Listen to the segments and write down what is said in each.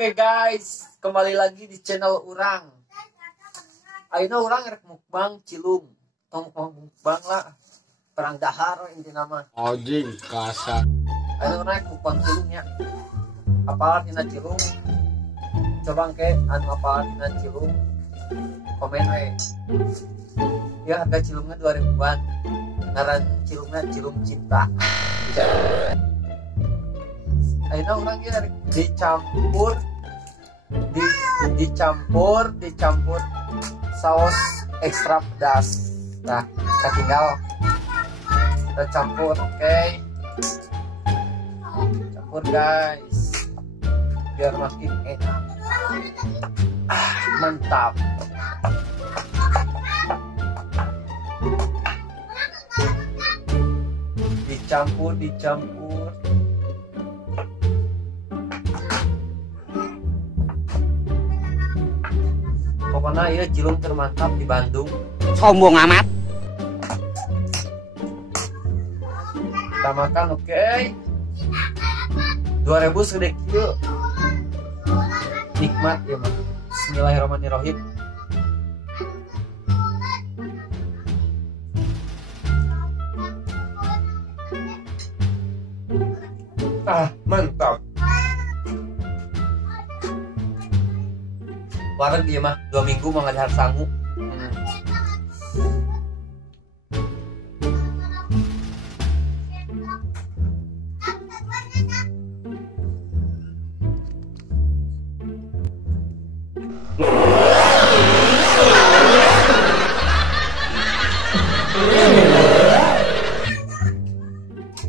Oke guys, kembali lagi di channel urang. Ayeuna urang rek mukbang cilung. Mukbang lah. Perang dahar inti nama. Anjing kasar. Ayeuna urang rek mukbang cilungnya. Apalah dina cilung? Coba ke anu apalah dina cilung. Komen we. Ya harga cilungnya 2000-an. Ngaran cilungnya cilung cinta. Ayeuna urang ge rek dicampur saus ekstra pedas. Nah, kita tinggal kita campur, oke. Campur guys, biar makin enak. Mantap. Dicampur. Pokoknya ya cilung termantap di Bandung. Sombong amat. Kita makan, oke. 2000 segede kieu. Nikmat ya mah. Bismillahirrahmanirrahim. Mantap. Wareg dia mah 2 minggu mah ngadahar sangu.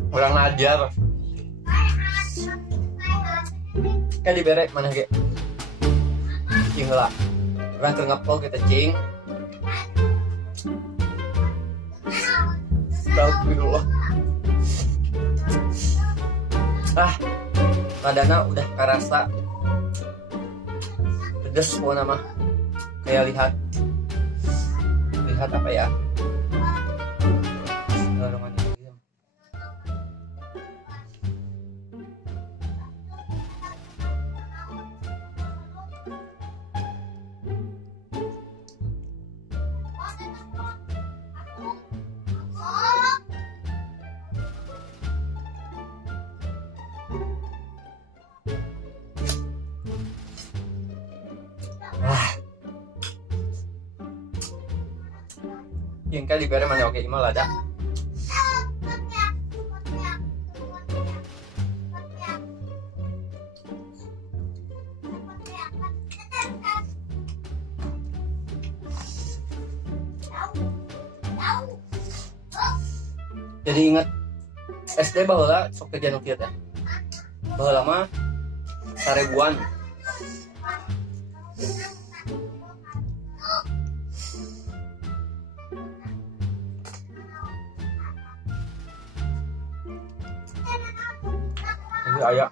Kurang ajar. Kan dibere mana ge? Cing heula. Urang keur ngepol kita cing. Astagfirullah. Radana udah karasa pedes pokoknya mah. Kayak lihat apa ya? Yang kali diberi mana oke imal ada. Jadi ingat SD baheula sok kerja nu kieu teh. Baheula mah 1000-an. Ini ayah.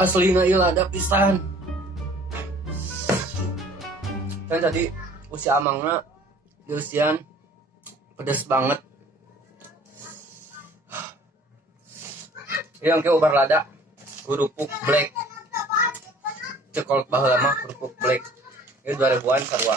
Aslina ieu lada pisan. Kan tadi usia amangna diusian pedes banget. Yang ke ubar lada kerupuk black. Cekolot baheula mah kerupuk black. Ieu 2000-an sarua.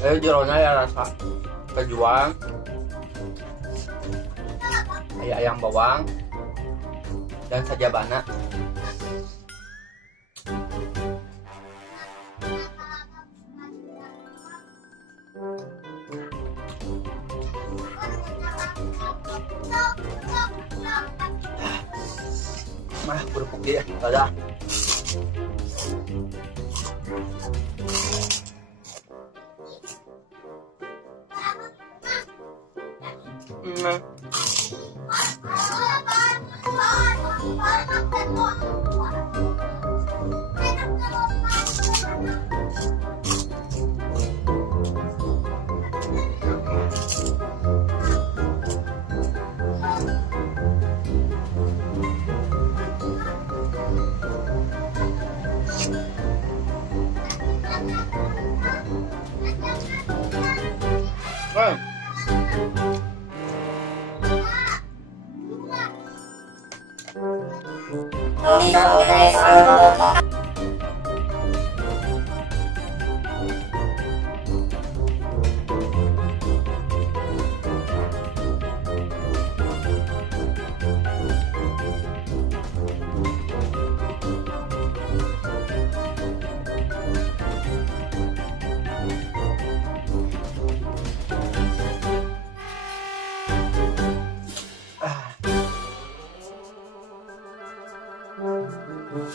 jerona ya rasa kejuang, kayak ayam bawang dan sajabana. Mah kerupuk ya, ada.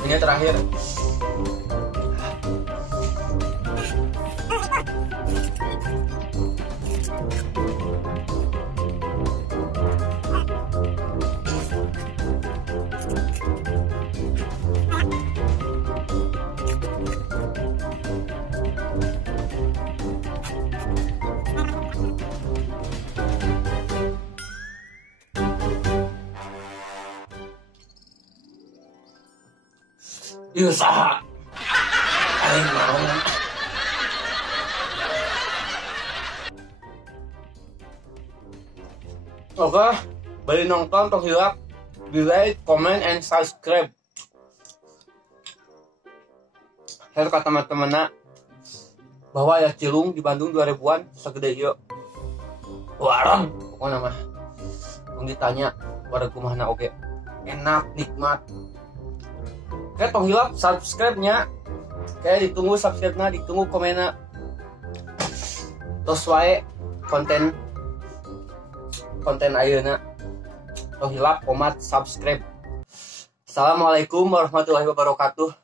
Ini terakhir. Iya saha. Aing mau. Oke, beli nonton tong hilap, di like, comment, and subscribe. Saya kata teman-teman bahwa ya cilung di Bandung 2000-an segede ieu. Warung pokoknya mah. Mun ditanya warung kumahna oge. Enak, nikmat. Kayak tong hilap subscribe-nya. Kayak ditunggu subscribe-na, ditunggu komennya. Terus wae konten ayeuna. Tong hilap komat subscribe. Assalamualaikum warahmatullahi wabarakatuh.